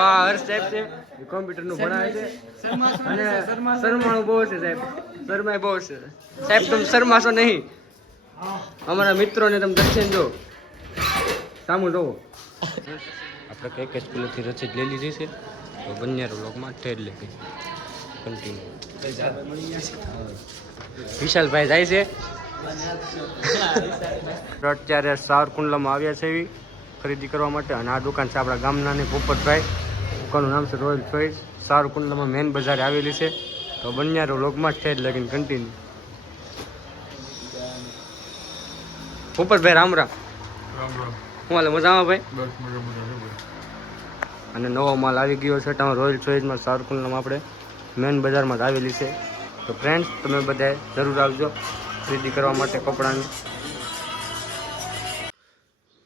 હર્ષ સાહેબ છે એ કોમ્પ્યુટર નું ભણાવે છે અને શરમાણું બહુ છે સાહેબ, શરમાય બહુ છે સાહેબ. તમે શરમાશો નહીં, અમારા મિત્રોને તમે દર્શન દો, સામું જોવો. આપણે કઈ કઈ સ્કૂલેથી રસીદ લઈ લીધી છે તો બંને વ્લોગમાં ઠેડ લે ગઈ કન્ટિન્યુ. વિશાલભાઈ જાય છે અત્યારે સાવરકુંડલામાં આવ્યા છે એવી ખરીદી કરવા માટે. અને આ દુકાન છે આપણા ગામના ને પોપટભાઈ, દુકાનનું નામ છે રોયલ ચોઈસ. સાવરકુંડલામાં મેન બજારે આવેલી છે તો બંને વ્લોગમાં ઠેડ લગીને કન્ટિન્યુ. પોપટભાઈ રામ રામ. હું હાલે મજામાં ભાઈ? અને નવો માલ આવી ગયો છે તમે રોયલ ચોઈસમાં સાવરકુંડલામાં આપણે મેન બજારમાં જ આવેલી છે. તો ફ્રેન્ડ્સ તમે બધા જરૂર આવજો ખરીદી કરવા માટે કપડાની.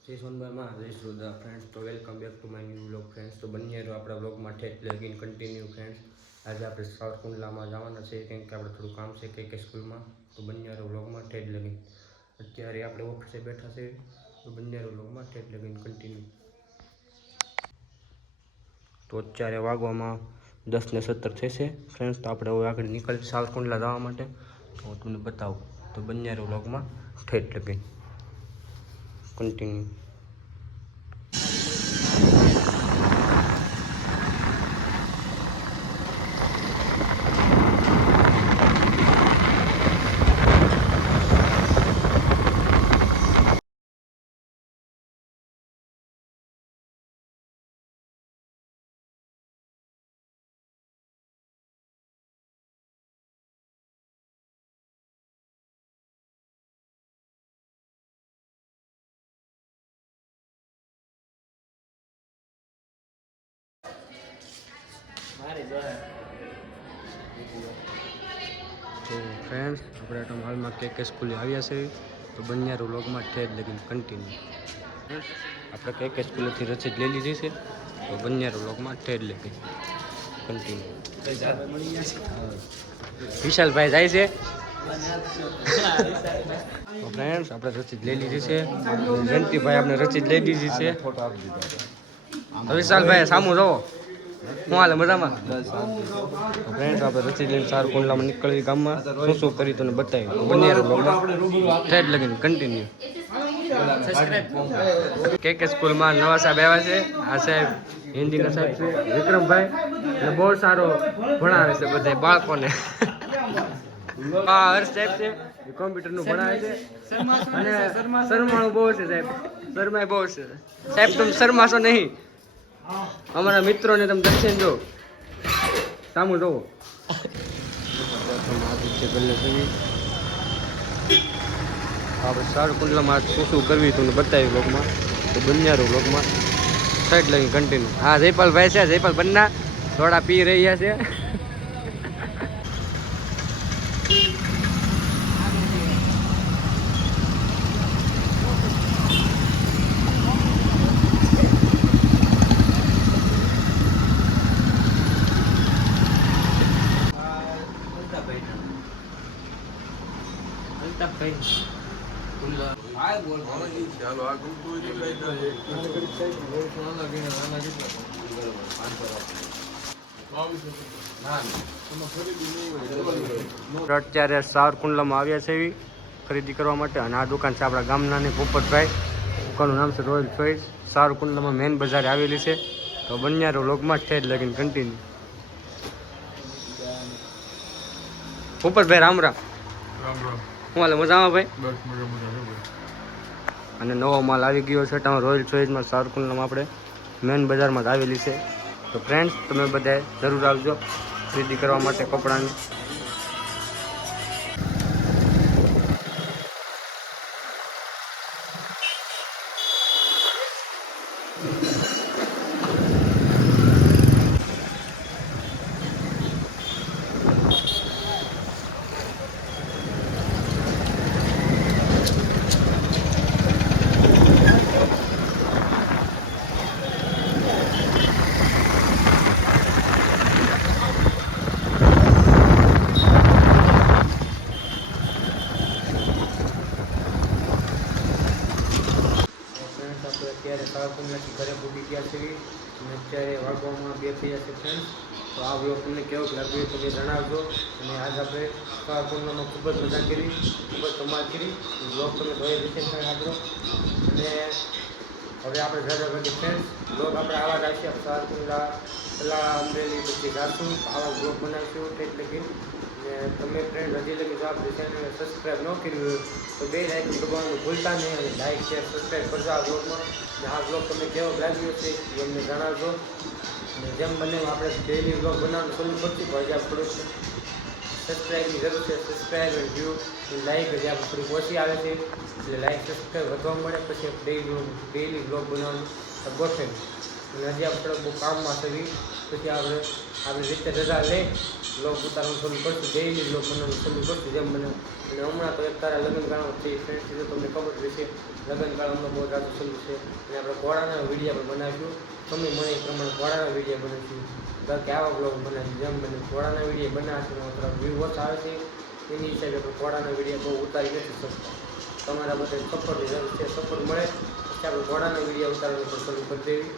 જય સોનભાઈમાં જય શ્રોદા ફ્રેન્ડ્સ. તો welcome back to my new vlog friends. તો બંને આપણા વ્લોગમાં ઠેઠ લગીને કન્ટિન્યુ ફ્રેન્ડ્સ. આજે આપણે સાવરકુંડલામાં જવાના છે કેમ કે આપણે થોડું કામ છે કે સ્કૂલમાં. તો બંને વ્લોગમાં ઠેઠ લગીને અત્યારે આપણે ઓફિસે બેઠા છે તો બંને વ્લોગમાં ઠેઠ લગીને કન્ટિન્યુ. તો અત્યારે વાગવામાં 10:17 થશે ફ્રેન્ડ્સ. તો આપણે હવે આગળ નીકળી સાવરકુંડલા જવા માટે. તો હું તમને બતાવું તો બંને વ્લોગમાં ઠેઠ લગીને કન્ટિન્યુ. તો ફ્રેન્ડ્સ આપણે તો હાલમાં કે સ્કૂલે આવ્યા છે તો બંને વ્લોગમાં ઠેઠ લગીને કન્ટિન્યુ. આપણે કે સ્કૂલેથી રસીદ લઈ લીધી છે તો બંને વ્લોગમાં ઠેઠ લગીને કન્ટિન્યુ. વિશાલભાઈ જાય છે તો ફ્રેન્ડ્સ આપણે રસીદ લઈ લીધી છે. જયંતિભાઈ આપણે રસીદ લઈ લીધી છે. વિશાલભાઈ સામું જોવો, હું હાલે મજામાં? ફ્રેન્ડ્સ આપણે રસીદ લઈને સાવરકુંડલામાં નીકળી ગામમાં શું શું કરી તને બતાવી બંને વ્લોગમાં ઠેઠ લગીને કન્ટિન્યુ. કે સ્કૂલમાં નવા સાહેબ આવ્યા છે. આ સાહેબ હિન્દીના સાહેબ છે વિક્રમભાઈ, અને બહુ સારો ભણાવે છે બધા બાળકોને. હર્ષ સાહેબ છે એ કોમ્પ્યુટરનું ભણાવે છે અને શરમાણું બહુ છે સાહેબ, શરમાય બહુ છે સાહેબ. તમે શરમાશો નહીં, અમારા મિત્રોને તમે દર્શન દો, સામું જોવો. આપણે સાવરકુંડલામાં શું શું કરવી તમને બતાવી વ્લોગમાં તો બંને વ્લોગમાં સાઈડ લગી કન્ટિન્યુ. હા જયપાલભાઈ છે, જયપાલ બંને થોડા પી રહ્યા છે. અત્યારે સાવરકુંડલામાં આવ્યા છે એવી ખરીદી કરવા માટે. અને આ દુકાન છે આપણા ગામના ને પોપટભાઈ, દુકાનનું નામ છે રોયલ ચોઈસ. સાવરકુંડલામાં મેન બજારે આવેલી છે તો બંને વ્લોગમાં ઠેઠ લગીને કન્ટિન્યુ. પોપટભાઈ રામ રામ. હું હાલે મજામાં ભાઈ? અને નવો માલ આવી ગયો છે તમે રોયલ ચોઈસમાં સાવરકુંડલામાં આપણે મેન બજારમાં જ આવેલી છે. તો ફ્રેન્ડ્સ તમે બધા જરૂર આવજો ખરીદી કરવા માટે કપડાની. બે થઈ જશે ફ્રેન્ડ. તો આ બ્લોગ તમને કેવો લાગ્યો તમે જણાવજો. અને આજ આપણે સવાર પૂર્ણમાં ખૂબ જ મજા કરી, ખૂબ જ ધમાલ કરી. બ્લોગ તમે જોઈ રીતે ફ્રેન્ડ આપણો. અને હવે આપણે જાજા બધી ફ્રેન્ડ્સ બ્લોગ આપણે આવા જ આવશે. સવાર પૂર્ણા સલાહ અમરેલી પછી જાશું આવા બ્લોગ બનાવીશું એટલે કે. અને તમે ફ્રેન્ડ હજી લગી જો આપણી ચેનલને સબસ્ક્રાઈબ ન કરી હોય તો બે લાઈક દબાવવાનું ભૂલતા નહીં. અને લાઈક શેર સબસ્ક્રાઈબ કરજો આ બ્લોગમાં. અને આ બ્લોગ તમને કેવો લાગ્યો છે એ અમને જણાવજો. અને જેમ બને આપણે ડેઈલી બ્લોગ બનાવવાનું શરૂ કરશું તો હજી આપણે થોડુંક સબસ્ક્રાઈબની જરૂર છે. સબસ્ક્રાઈબ અને વ્યૂ લાઈક હજી આપણે થોડીક ઓછી આવે છે એટલે લાઈક સબસ્ક્રાઈબ વધવા મળે પછી ડેઈલી બ્લોગ બનાવવાનું ગોઠવે. અને હજી આપણે થોડુંક બહુ કામમાં થવી પછી આપણે આપણી રીતે રજા લઈ બ્લોગ ઉતારવાનું શરૂ કરશું. ડેઈલી બ્લોગ બનાવવાનું શરૂ કરશું જેમ બને. અને હમણાં તો એક તારા લગ્નગાળામાં છે ફ્રેન્ડ્સ તો તમને ખબર જ છે લગ્નગાળામાં બહુ જાજુ શરૂ છે. અને આપણે ઘોડાના વિડીયો પણ બનાવીશું. તમે મને એ પ્રમાણે ઘોડાના વિડીયો બનાવીશું બાકી આવા બ્લોગ બનાવીશું જેમ બને. ઘોડાના વિડીયો બનાવશું થોડા વ્યૂ ઓછા આવે છે એની હિસાબે આપણે ઘોડાના વિડીયો બહુ ઉતારી નથી શકતા. તમારા બધા સપોર્ટની જરૂર છે. સપોર્ટ મળે પછી આપણે ઘોડાના વિડીયો ઉતારવાનું શરૂ કરી દેવી.